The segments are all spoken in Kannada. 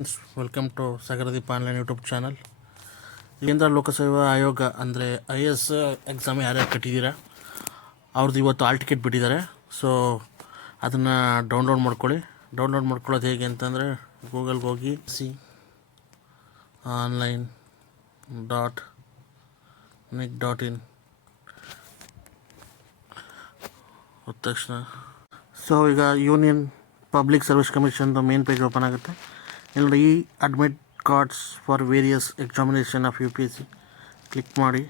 Welcome to Sagaradeepa online YouTube channel. ಕೇಂದ್ರ ಲೋಕಸೇವಾ ಆಯೋಗ ಅಂದರೆ IAS ಎಕ್ಸಾಮ್ ಯಾರ್ಯಾರು ಕಟ್ಟಿದ್ದೀರಾ ಅವ್ರದ್ದು ಇವತ್ತು ಆಲ್ ಟಿಕೆಟ್ ಬಿಟ್ಟಿದ್ದಾರೆ. ಸೊ ಅದನ್ನು ಡೌನ್ಲೋಡ್ ಮಾಡ್ಕೊಳ್ಳಿ. ಡೌನ್ಲೋಡ್ ಮಾಡ್ಕೊಳ್ಳೋದು ಹೇಗೆ ಅಂತಂದರೆ ಗೂಗಲ್ಗೆ ಹೋಗಿ online.nic.in ಹೋದ ತಕ್ಷಣ ಈಗ ಯೂನಿಯನ್ ಪಬ್ಲಿಕ್ ಸರ್ವಿಸ್ ಕಮಿಷನ್ದು ಮೇನ್ ಪೇಜ್ ಓಪನ್ ಆಗುತ್ತೆ. ಇಲ್ಲಿ ನೋಡಿ admit cards for various examination of UPSC click ಮಾಡಿ.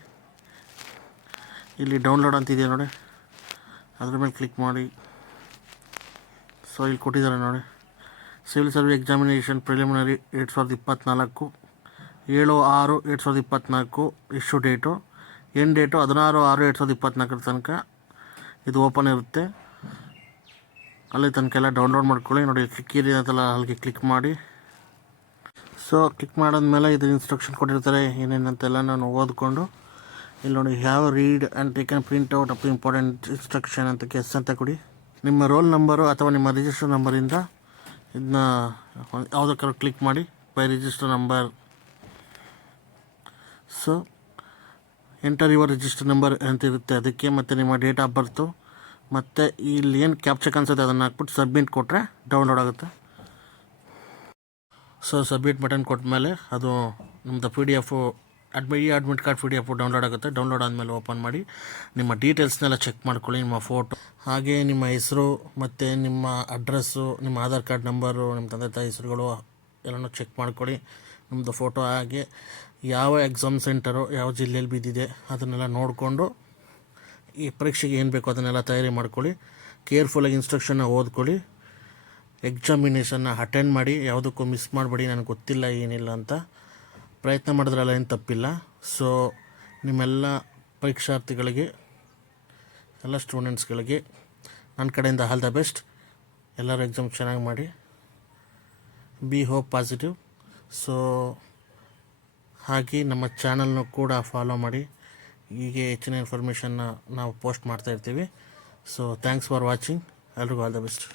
ಇಲ್ಲಿ ಡೌನ್ಲೋಡ್ ಅಂತಿದೆ ನೋಡಿ, ಅದ್ರ ಮೇಲೆ ಕ್ಲಿಕ್ ಮಾಡಿ. ಇಲ್ಲಿ ಕೊಟ್ಟಿದ್ದಾರೆ ನೋಡಿ, civil service examination preliminary 2024 7/6/2024 issue date, end date 16/6/2024 ತನಕ ಇದು ಓಪನ್ ಇರುತ್ತೆ. ಅಲ್ಲಿ ತನಕೆಲ್ಲ ಡೌನ್ಲೋಡ್ ಮಾಡ್ಕೊಳ್ಳಿ. ನೋಡಿ ಕ್ಲಿಕ್ ಅಂತಲ್ಲ, ಅಲ್ಲಿಗೆ ಕ್ಲಿಕ್ ಮಾಡಿ. ಕ್ಲಿಕ್ ಮಾಡಾದ್ಮೇಲೆ ಇದ್ರ ಇನ್ಸ್ಟ್ರಕ್ಷನ್ ಕೊಟ್ಟಿರ್ತಾರೆ ಏನೇನಂತೆಲ್ಲ ನಾನು ಓದ್ಕೊಂಡು, ಇಲ್ಲಿ ನೋಡಿ have read and taken print out of the important instruction ಅಂತ ಎಸ್ ಅಂತ ಕೊಡಿ. ನಿಮ್ಮ ರೋಲ್ ನಂಬರು ಅಥವಾ ನಿಮ್ಮ ರಿಜಿಸ್ಟರ್ ನಂಬರಿಂದ ಇದನ್ನ ಯಾವುದಕ್ಕಾದ್ರೂ ಕ್ಲಿಕ್ ಮಾಡಿ by register number. Enter your register number ಅಂತಿರುತ್ತೆ ಅದಕ್ಕೆ, ಮತ್ತು ನಿಮ್ಮ ಡೇಟ್ ಆಫ್ ಬರ್ತು, ಮತ್ತು ಇಲ್ಲಿ ಏನು ಕ್ಯಾಪ್ಚರ್ ಕಾಣಿಸುತ್ತೆ ಅದನ್ನು ಹಾಕ್ಬಿಟ್ಟು ಸಬ್ಮಿಟ್ ಕೊಟ್ಟರೆ ಡೌನ್ಲೋಡ್ ಆಗುತ್ತೆ. ಸಬ್ಮಿಟ್ ಬಟನ್ ಕೊಟ್ಟ ಮೇಲೆ ಅದು ನಮ್ಮದು PDF admit card PDF download ಆಗುತ್ತೆ. ಡೌನ್ಲೋಡ್ ಆದಮೇಲೆ ಓಪನ್ ಮಾಡಿ ನಿಮ್ಮ ಡೀಟೇಲ್ಸ್ನೆಲ್ಲ ಚೆಕ್ ಮಾಡ್ಕೊಳ್ಳಿ. ನಿಮ್ಮ ಫೋಟೋ, ಹಾಗೆ ನಿಮ್ಮ ಹೆಸರು, ಮತ್ತು ನಿಮ್ಮ ಅಡ್ರೆಸ್ಸು, ನಿಮ್ಮ ಆಧಾರ್ ಕಾರ್ಡ್ ನಂಬರು, ನಿಮ್ಮ ತಂದೆ ತಾಯಿ ಹೆಸರುಗಳು ಎಲ್ಲನೂ ಚೆಕ್ ಮಾಡ್ಕೊಳ್ಳಿ. ನಿಮ್ಮದು ಫೋಟೋ, ಹಾಗೆ ಯಾವ ಎಕ್ಸಾಮ್ ಸೆಂಟರು ಯಾವ ಜಿಲ್ಲೆಯಲ್ಲಿ ಬಿದ್ದಿದೆ ಅದನ್ನೆಲ್ಲ ನೋಡಿಕೊಂಡು ಈ ಪರೀಕ್ಷೆಗೆ ಏನು ಬೇಕೋ ಅದನ್ನೆಲ್ಲ ತಯಾರಿ ಮಾಡ್ಕೊಳ್ಳಿ. ಕೇರ್ಫುಲ್ಲಾಗಿ ಇನ್ಸ್ಟ್ರಕ್ಷನ್ನ ಓದ್ಕೊಳ್ಳಿ. ಎಕ್ಸಾಮಿನೇಷನ್ನ ಅಟೆಂಡ್ ಮಾಡಿ, ಯಾವುದಕ್ಕೂ ಮಿಸ್ ಮಾಡಬೇಡಿ. ನನಗೆ ಗೊತ್ತಿಲ್ಲ ಏನಿಲ್ಲ ಅಂತ ಪ್ರಯತ್ನ ಮಾಡಿದ್ರಲ್ಲ ಏನು ತಪ್ಪಿಲ್ಲ. ನಿಮ್ಮೆಲ್ಲ ಪರೀಕ್ಷಾರ್ಥಿಗಳಿಗೆ, ಎಲ್ಲ ಸ್ಟೂಡೆಂಟ್ಸ್ಗಳಿಗೆ ನನ್ನ ಕಡೆಯಿಂದ ಆಲ್ ದ ಬೆಸ್ಟ್. ಎಲ್ಲರೂ ಎಕ್ಸಾಮ್ ಚೆನ್ನಾಗಿ ಮಾಡಿ. B hope positive. ಹಾಗೆ ನಮ್ಮ ಚಾನಲ್ನು ಕೂಡ ಫಾಲೋ ಮಾಡಿ. ಹೀಗೆ ಹೆಚ್ಚಿನ ಇನ್ಫಾರ್ಮೇಷನ್ನ ನಾವು ಪೋಸ್ಟ್ ಮಾಡ್ತಾಯಿರ್ತೀವಿ. Thanks for watching. ಎಲ್ರಿಗೂ ಆಲ್ ದ ಬೆಸ್ಟ್.